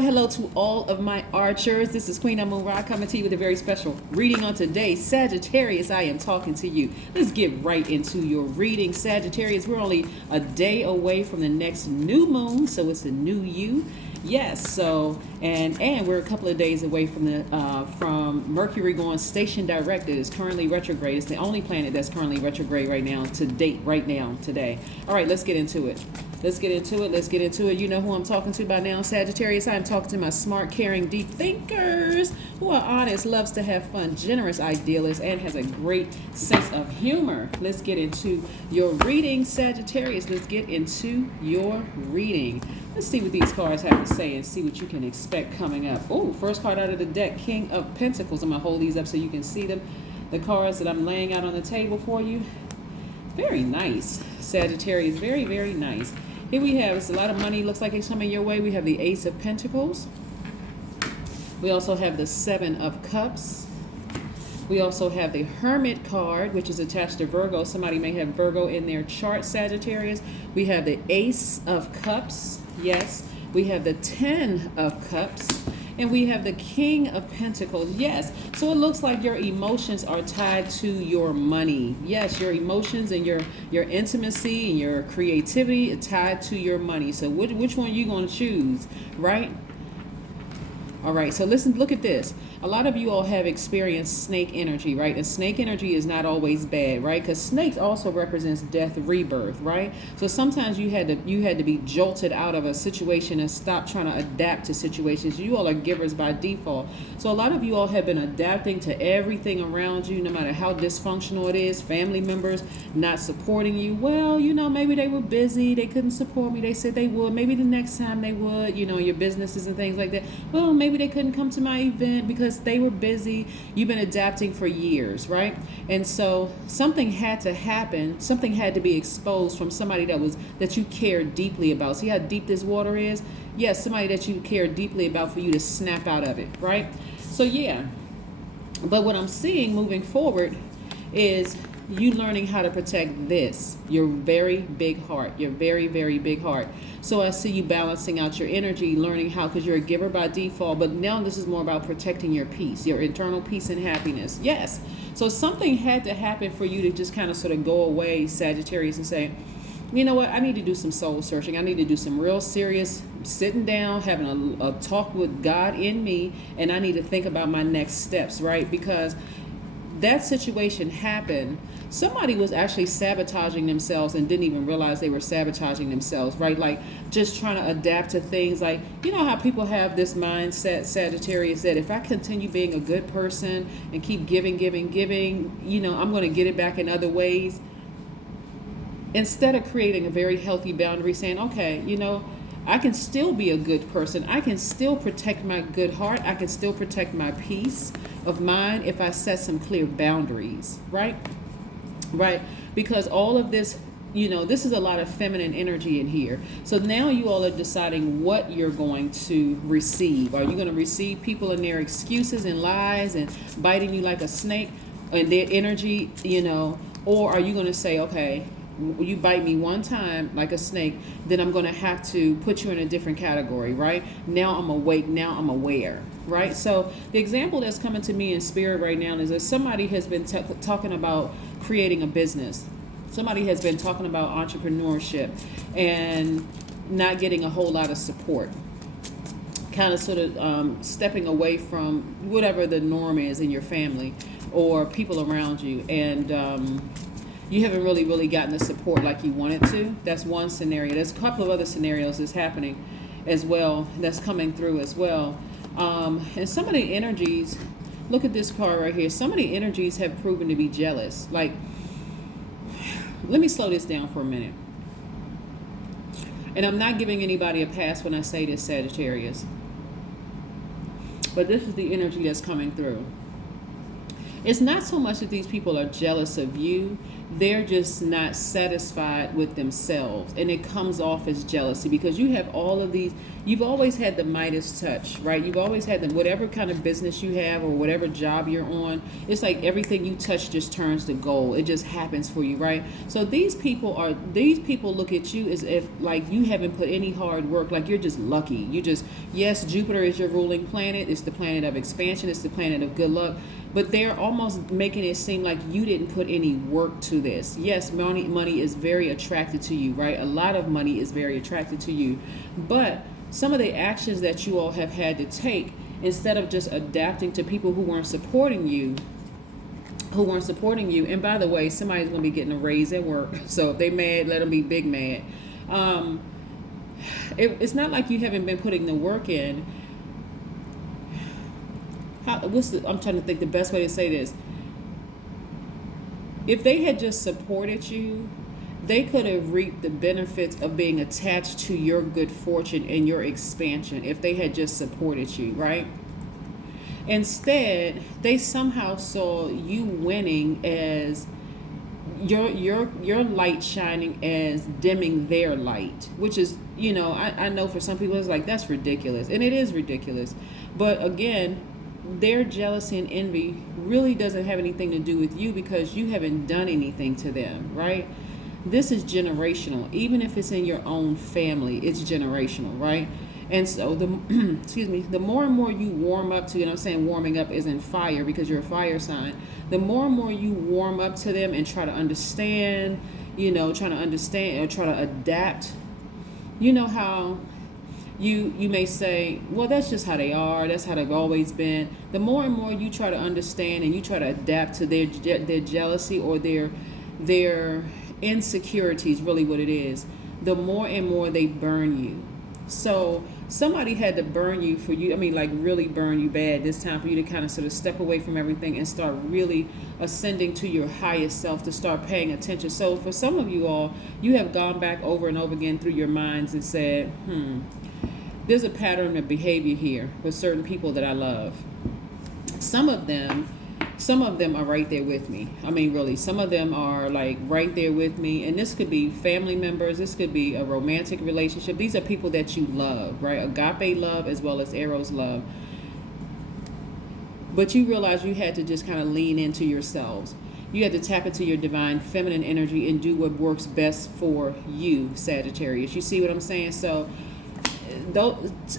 Hello to all of my archers. This is Queen Amun Ra coming to you with a very special reading on today. Sagittarius, I am talking to you. Let's get right into your reading. Sagittarius, we're only a day away from the next new moon, so it's a new you. Yes, so and we're a couple of days away from the from Mercury going station direct. It is currently retrograde. It's the only planet that's currently retrograde right now to date, right now, today. All right, let's get into it. Let's get into it. You know who I'm talking to by now, Sagittarius. I'm talking to my smart, caring, deep thinkers who are honest, loves to have fun, generous idealists, and has a great sense of humor. Let's get into your reading, Sagittarius. Let's get into your reading. Let's see what these cards have to say and see what you can expect coming up. Oh, first card out of the deck, King of Pentacles. I'm going to hold these up so you can see them. The cards that I'm laying out on the table for you. Very nice, Sagittarius. Very, very nice. Here we have, it's a lot of money. Looks like it's coming your way. We have the Ace of Pentacles. We also have the Seven of Cups. We also have the Hermit card, which is attached to Virgo. Somebody may have Virgo in their chart, Sagittarius. We have the Ace of Cups. Yes. We have the Ten of Cups. And we have the King of Pentacles. Yes. So it looks like your emotions are tied to your money. Yes, your emotions and your intimacy and your creativity are tied to your money. So which one are you going to choose, right? All right, so listen, look at this. A lot of you all have experienced snake energy, right? And snake energy is not always bad, right? Because snakes also represents death, rebirth, right? So sometimes you had to be jolted out of a situation and stop trying to adapt to situations. You all are givers by default. So a lot of you all have been adapting to everything around you, no matter how dysfunctional it is. Family members not supporting you. Well, you know, maybe they were busy. They couldn't support me. They said they would. Maybe the next time they would, you know, your businesses and things like that. Well, maybe they couldn't come to my event because they were busy. You've been adapting for years, right? And so something had to happen. Something had to be exposed from somebody that you cared deeply about. See how deep this water is? Yes, somebody that you care deeply about for you to snap out of it, right? So yeah. But what I'm seeing moving forward is you learning how to protect this, your very big heart, your very, very big heart. So I see you balancing out your energy, learning how, because you're a giver by default, but now this is more about protecting your peace, your internal peace and happiness. Yes. So something had to happen for you to just kind of sort of go away, Sagittarius, and say, you know what, I need to do some soul searching. I need to do some real serious sitting down, having a talk with God in me, and I need to think about my next steps, right? Because that situation happened. Somebody was actually sabotaging themselves and didn't even realize they were sabotaging themselves, right? Like just trying to adapt to things. Like, you know how people have this mindset, Sagittarius, that if I continue being a good person and keep giving, you know, I'm going to get it back in other ways. Instead of creating a very healthy boundary, saying, okay, you know, I can still be a good person. I can still protect my good heart. I can still protect my peace of mind if I set some clear boundaries, right? Right? Because all of this, you know, this is a lot of feminine energy in here. So now you all are deciding what you're going to receive. Are you going to receive people and their excuses and lies and biting you like a snake and their energy, you know, or are you going to say, okay, you bite me one time like a snake, then I'm going to have to put you in a different category, right? Now I'm awake, now I'm aware, right? So the example that's coming to me in spirit right now is that somebody has been talking about creating a business. Somebody has been talking about entrepreneurship and not getting a whole lot of support. Kind of sort of stepping away from whatever the norm is in your family or people around you. And you haven't really gotten the support like you wanted to. That's one scenario. There's a couple of other scenarios that's happening as well, that's coming through as well. And some of the energies, look at this card right here. Some of the energies have proven to be jealous. Like, let me slow this down for a minute. And I'm not giving anybody a pass when I say this, Sagittarius. But this is the energy that's coming through. It's not so much that these people are jealous of you. they're just not satisfied with themselves, and it comes off as jealousy because you have all of these. You've always had the Midas touch, right? You've always had the, whatever kind of business you have or whatever job you're on, it's like everything you touch just turns to gold. It just happens for you, right? So these people look at you as if like you haven't put any hard work, like you're just lucky. You just, yes, Jupiter is your ruling planet. It's the planet of expansion. It's the planet of good luck. But they're almost making it seem like you didn't put any work to this. Yes, money is very attracted to you, right? A lot of money is very attracted to you. But some of the actions that you all have had to take, instead of just adapting to people who weren't supporting you, and by the way, somebody's going to be getting a raise at work. So if they mad, let them be big mad. It's not like you haven't been putting the work in. I'm trying to think the best way to say this. If they had just supported you, they could have reaped the benefits of being attached to your good fortune and your expansion if they had just supported you, right? Instead, they somehow saw you winning as your light shining as dimming their light, which is, I know for some people it's like, that's ridiculous. And it is ridiculous. But again, their jealousy and envy really doesn't have anything to do with you because you haven't done anything to them, right? This is generational. Even if it's in your own family, it's generational, right? And so the the more and more you warm up to, I'm saying warming up isn't fire because you're a fire sign. The more and more you warm up to them and try to understand, or try to adapt, how you may say, well, that's just how they are. That's how they've always been. The more and more you try to understand and you try to adapt to their jealousy or their insecurities, really what it is, the more and more they burn you. So somebody had to burn you for you, like really burn you bad this time for you to kind of sort of step away from everything and start really ascending to your highest self, to start paying attention. So for some of you all, you have gone back over and over again through your minds and said, there's a pattern of behavior here with certain people that I love. Some of them are right there with me. Really, some of them are like right there with me. And this could be family members. This could be a romantic relationship. These are people that you love, right? Agape love as well as Eros love. But you realize you had to just kind of lean into yourselves. You had to tap into your divine feminine energy and do what works best for you, Sagittarius. You see what I'm saying? So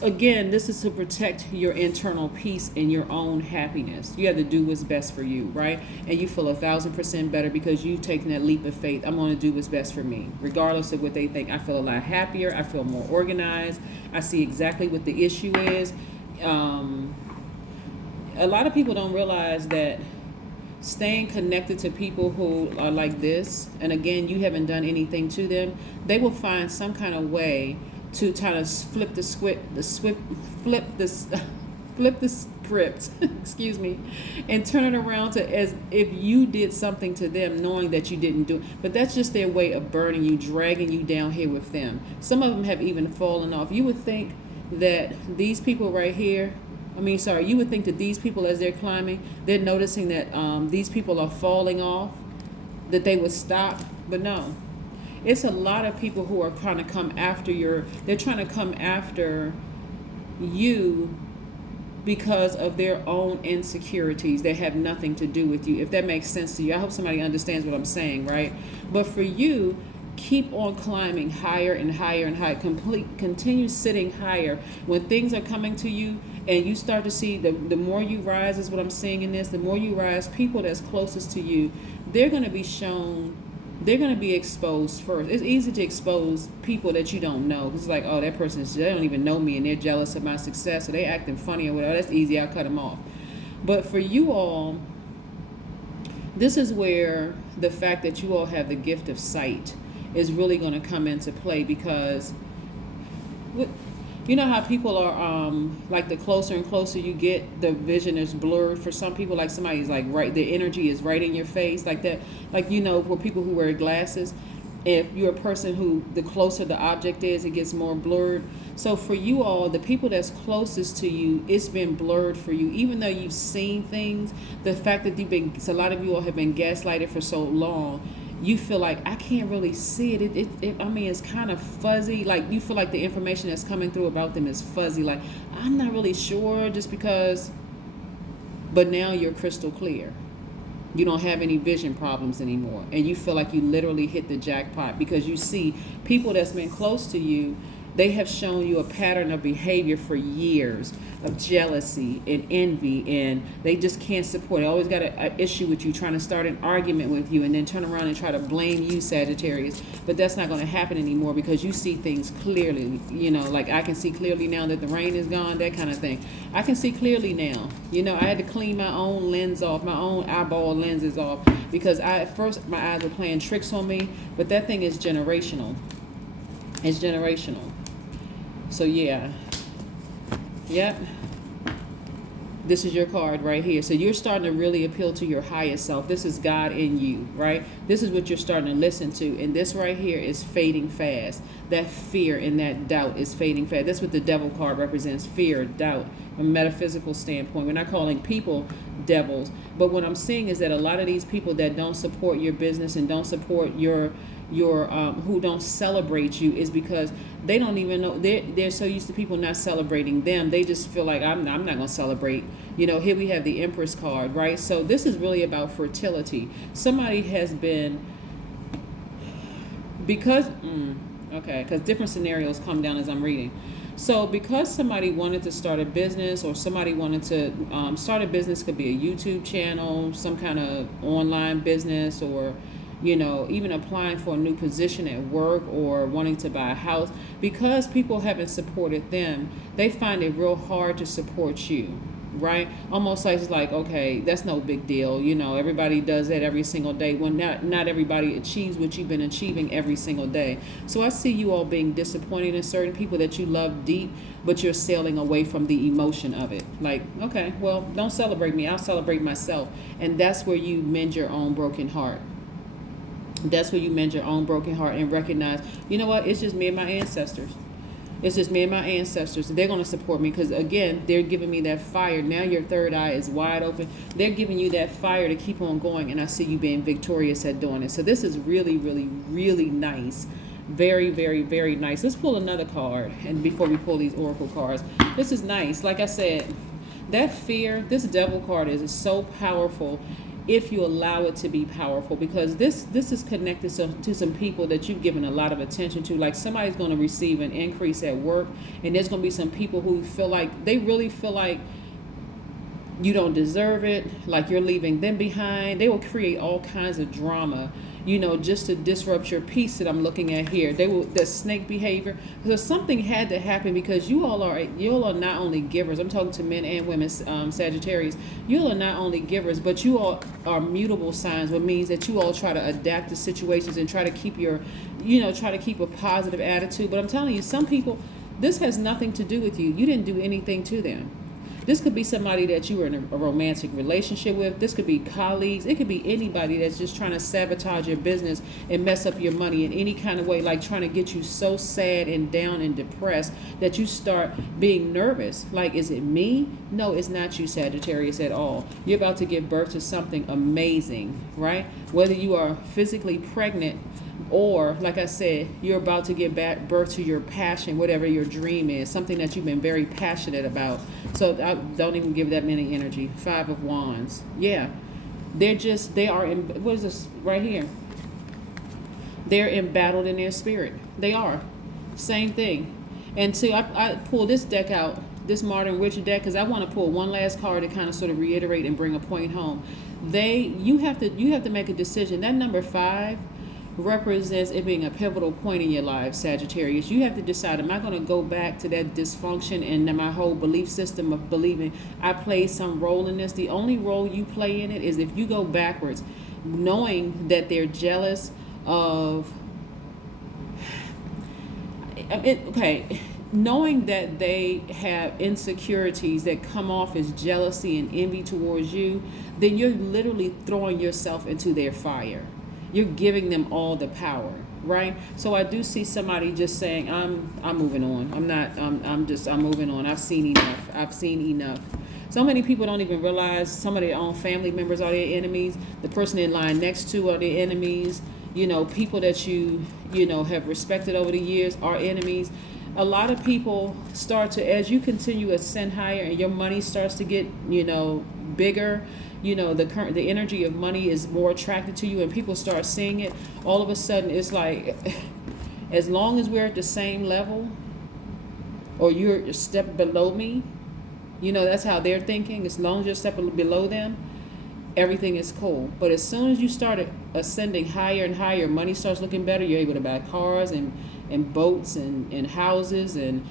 again, this is to protect your internal peace and your own happiness. You have to do what's best for you, right? And you feel 1,000% better because you've taken that leap of faith. I'm going to do what's best for me, regardless of what they think. I feel a lot happier. I feel more organized. I see exactly what the issue is. A lot of people don't realize that staying connected to people who are like this, and again, you haven't done anything to them, they will find some kind of way to kind of flip the script, excuse me, and turn it around to as if you did something to them, knowing that you didn't do it. But that's just their way of burning you, dragging you down here with them. Some of them have even fallen off. You would think that these people right here, you would think that these people, as they're climbing, they're noticing that these people are falling off, that they would stop, but no. It's a lot of people who are trying to come after they're trying to come after you because of their own insecurities. They have nothing to do with you, if that makes sense to you. I hope somebody understands what I'm saying, right? But for you, keep on climbing higher and higher and higher. Continue sitting higher. When things are coming to you and you start to see the more you rise, is what I'm seeing in this, the more you rise, people that's closest to you, they're going to be shown, they're going to be exposed first. It's easy to expose people that you don't know. It's like, oh, that person, they don't even know me and they're jealous of my success or they acting funny or whatever. That's easy. I'll cut them off. But for you all, this is where the fact that you all have the gift of sight is really going to come into play, because you know how people are like the closer and closer you get, the vision is blurred for some people. Like somebody's like right, the energy is right in your face like that. Like, for people who wear glasses, if you're a person who, the closer the object is, it gets more blurred. So for you all, the people that's closest to you, it's been blurred for you. Even though you've seen things, the fact that a lot of you all have been gaslighted for so long, you feel like I can't really see it. I mean, it's kind of fuzzy. Like you feel like the information that's coming through about them is fuzzy. Like I'm not really sure just because, but now you're crystal clear. You don't have any vision problems anymore. And you feel like you literally hit the jackpot because you see people that's been close to you, they have shown you a pattern of behavior for years of jealousy and envy, and they just can't support it. They always got an issue with you, trying to start an argument with you, and then turn around and try to blame you, Sagittarius. But that's not going to happen anymore because you see things clearly. You know, like I can see clearly now that the rain is gone, that kind of thing. I can see clearly now. You know, I had to clean my own lens off, my own eyeball lenses off, because at first my eyes were playing tricks on me, but that thing is generational. It's generational. So yeah, yep, this is your card right here. So you're starting to really appeal to your highest self. This is God in you, right? This is what you're starting to listen to. And this right here is fading fast. That fear and that doubt is fading fast. That's what the devil card represents, fear, doubt, from a metaphysical standpoint. We're not calling people devils, but what I'm seeing is that a lot of these people that don't support your business and don't support your who don't celebrate you is because they don't even know, they're so used to people not celebrating them. They just feel like I'm not going to celebrate. You know, here we have the Empress card, right? So this is really about fertility. Somebody has been, because different scenarios come down as I'm reading. So because somebody wanted to start a business, or somebody wanted to start a business, could be a YouTube channel, some kind of online business, or you know, even applying for a new position at work or wanting to buy a house, because people haven't supported them, they find it real hard to support you, right? Almost like it's like, okay, that's no big deal. You know, everybody does that every single day. Well, not everybody achieves what you've been achieving every single day. So I see you all being disappointed in certain people that you love deep, but you're sailing away from the emotion of it. Like, okay, well, don't celebrate me. I'll celebrate myself. And that's where you mend your own broken heart. That's where you mend your own broken heart and recognize, you know what, it's just me and my ancestors. It's just me and my ancestors. They're going to support me because, again, they're giving me that fire. Now your third eye is wide open. They're giving you that fire to keep on going, and I see you being victorious at doing it. So this is really, really, really nice. Very, very, very nice. Let's pull another card, and before we pull these oracle cards, this is nice. Like I said, that fear, this devil card is so powerful if you allow it to be powerful, because this is connected to some people that you've given a lot of attention to. Like somebody's going to receive an increase at work, and there's going to be some people who feel like, they really feel like you don't deserve it, like you're leaving them behind. They will create all kinds of drama, you know, just to disrupt your peace that I'm looking at here. They will, the snake behavior, because something had to happen, because you all are not only givers. I'm talking to men and women, Sagittarius. You all are not only givers, but you all are mutable signs, which means that you all try to adapt to situations and try to keep try to keep a positive attitude. But I'm telling you, some people, this has nothing to do with you. You didn't do anything to them. This could be somebody that you were in a romantic relationship with. This could be colleagues. It could be anybody that's just trying to sabotage your business and mess up your money in any kind of way, like trying to get you so sad and down and depressed that you start being nervous. Like, is it me? No, it's not you, Sagittarius, at all. You're about to give birth to something amazing, right? Whether you are physically pregnant, or, like I said, you're about to give birth to your passion, whatever your dream is, something that you've been very passionate about. So I don't even give that many energy. 5 of Wands. Yeah. They are in, what is this right here? They're embattled in their spirit. They are. Same thing. And so I pulled this deck out, this Modern Witch deck, because I want to pull one last card to kind of sort of reiterate and bring a point home. You have to make a decision. That number 5 represents it being a pivotal point in your life, Sagittarius. You have to decide, am I going to go back to that dysfunction and my whole belief system of believing I play some role in this? The only role you play in it is if you go backwards, knowing that they're jealous of knowing that they have insecurities that come off as jealousy and envy towards you, then you're literally throwing yourself into their fire. You're giving them all the power, right? So I do see somebody just saying, I'm moving on. I'm moving on. I've seen enough. So many people don't even realize some of their own family members are their enemies. The person in line next to are their enemies. people that you have respected over the years are enemies. A lot of people start to, as you continue to ascend higher and your money starts to get, bigger, the energy of money is more attracted to you and people start seeing it. All of a sudden, it's like, as long as we're at the same level or you're a step below me, that's how they're thinking. As long as you're a step below them, everything is cool. But as soon as you start ascending higher and higher, money starts looking better. You're able to buy cars and boats and houses and,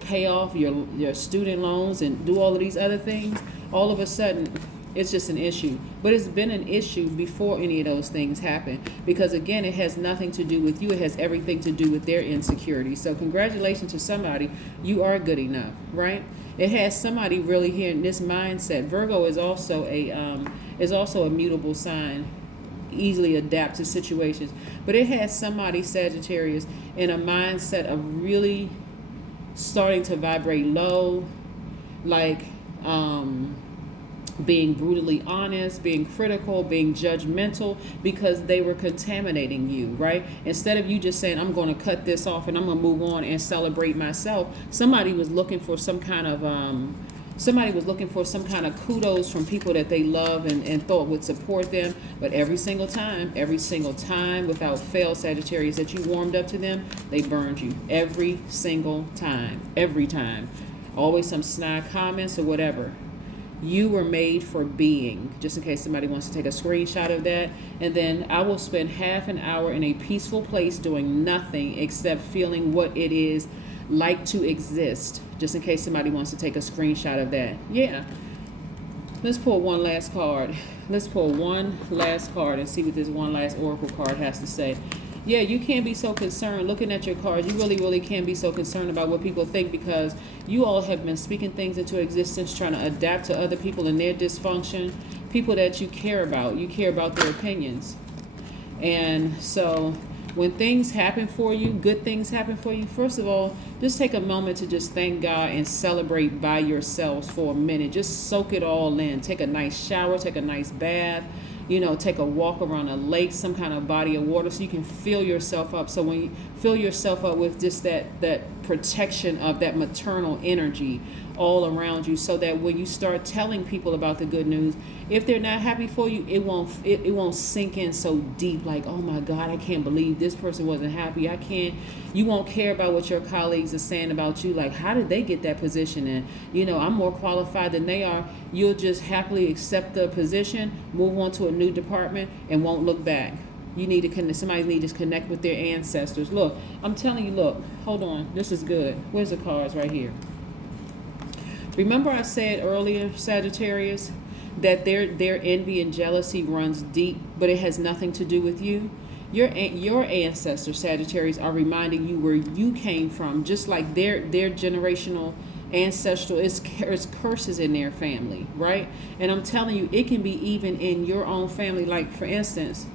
pay off your student loans and do all of these other things. All of a sudden, it's just an issue. But it's been an issue before any of those things happen. Because again, it has nothing to do with you. It has everything to do with their insecurity. So congratulations to somebody. You are good enough, right? It has somebody really here in this mindset. Virgo is also a mutable sign, easily adapt to situations. But it has somebody, Sagittarius, in a mindset of really starting to vibrate low, like being brutally honest, being critical, being judgmental, because they were contaminating you, right? Instead of you just saying, I'm going to cut this off and I'm going to move on and celebrate myself, somebody was looking for some kind of kudos from people that they love and thought would support them. But every single time, without fail, Sagittarius, that you warmed up to them, they burned you. Every single time. Every time. Always some snide comments or whatever. You were made for being, just in case somebody wants to take a screenshot of that. And then I will spend half an hour in a peaceful place doing nothing except feeling what it is like to exist, just in case somebody wants to take a screenshot of that. Yeah. Let's pull one last card. Let's pull one last card and see what this one last oracle card has to say. Yeah, you can't be so concerned looking at your cards. You really, really can't be so concerned about what people think, because you all have been speaking things into existence, trying to adapt to other people and their dysfunction, people that you care about. You care about their opinions. And so when things happen for you, good things happen for you, first of all, just take a moment to just thank God and celebrate by yourselves for a minute. Just soak it all in. Take a nice shower, take a nice bath. Take a walk around a lake, some kind of body of water, so you can fill yourself up. So when you fill yourself up with just that protection of that maternal energy all around you, so that when you start telling people about the good news, if they're not happy for you, it won't sink in so deep, like, oh my God, I can't believe this person wasn't happy. You won't care about what your colleagues are saying about you, like, how did they get that position? And I'm more qualified than they are. You'll just happily accept the position, move on to a new department, and won't look back. You need to somebody needs to connect with their ancestors. Look, I'm telling you, look, hold on, this is good. Where's the cards? Right here. Remember I said earlier, Sagittarius, that their envy and jealousy runs deep, but it has nothing to do with you. Your ancestors, Sagittarius, are reminding you where you came from, just like their generational ancestral is curses in their family, right? And I'm telling you, it can be even in your own family. Like, for instance,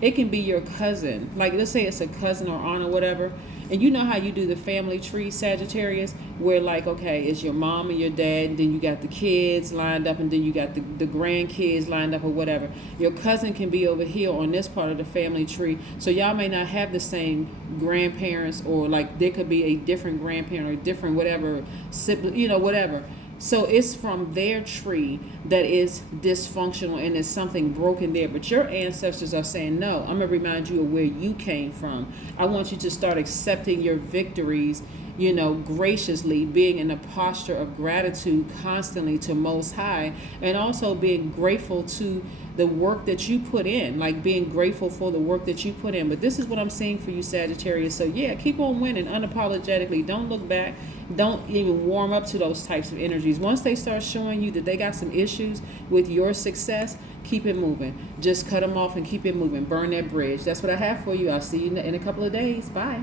it can be your cousin. Like, let's say it's a cousin or aunt or whatever. And you know how you do the family tree, Sagittarius, where, like, okay, it's your mom and your dad, and then you got the kids lined up, and then you got the grandkids lined up or whatever. Your cousin can be over here on this part of the family tree. So y'all may not have the same grandparents, or like there could be a different grandparent or different whatever sibling, whatever. So it's from their tree that is dysfunctional and there's something broken there. But your ancestors are saying, no, I'm going to remind you of where you came from. I want you to start accepting your victories, graciously, being in a posture of gratitude constantly to Most High, and also being grateful to the work that you put in, like being grateful for the work that you put in. But this is what I'm seeing for you, Sagittarius. So yeah, keep on winning unapologetically. Don't look back. Don't even warm up to those types of energies. Once they start showing you that they got some issues with your success, keep it moving. Just cut them off and keep it moving. Burn that bridge. That's what I have for you. I'll see you in a couple of days. Bye.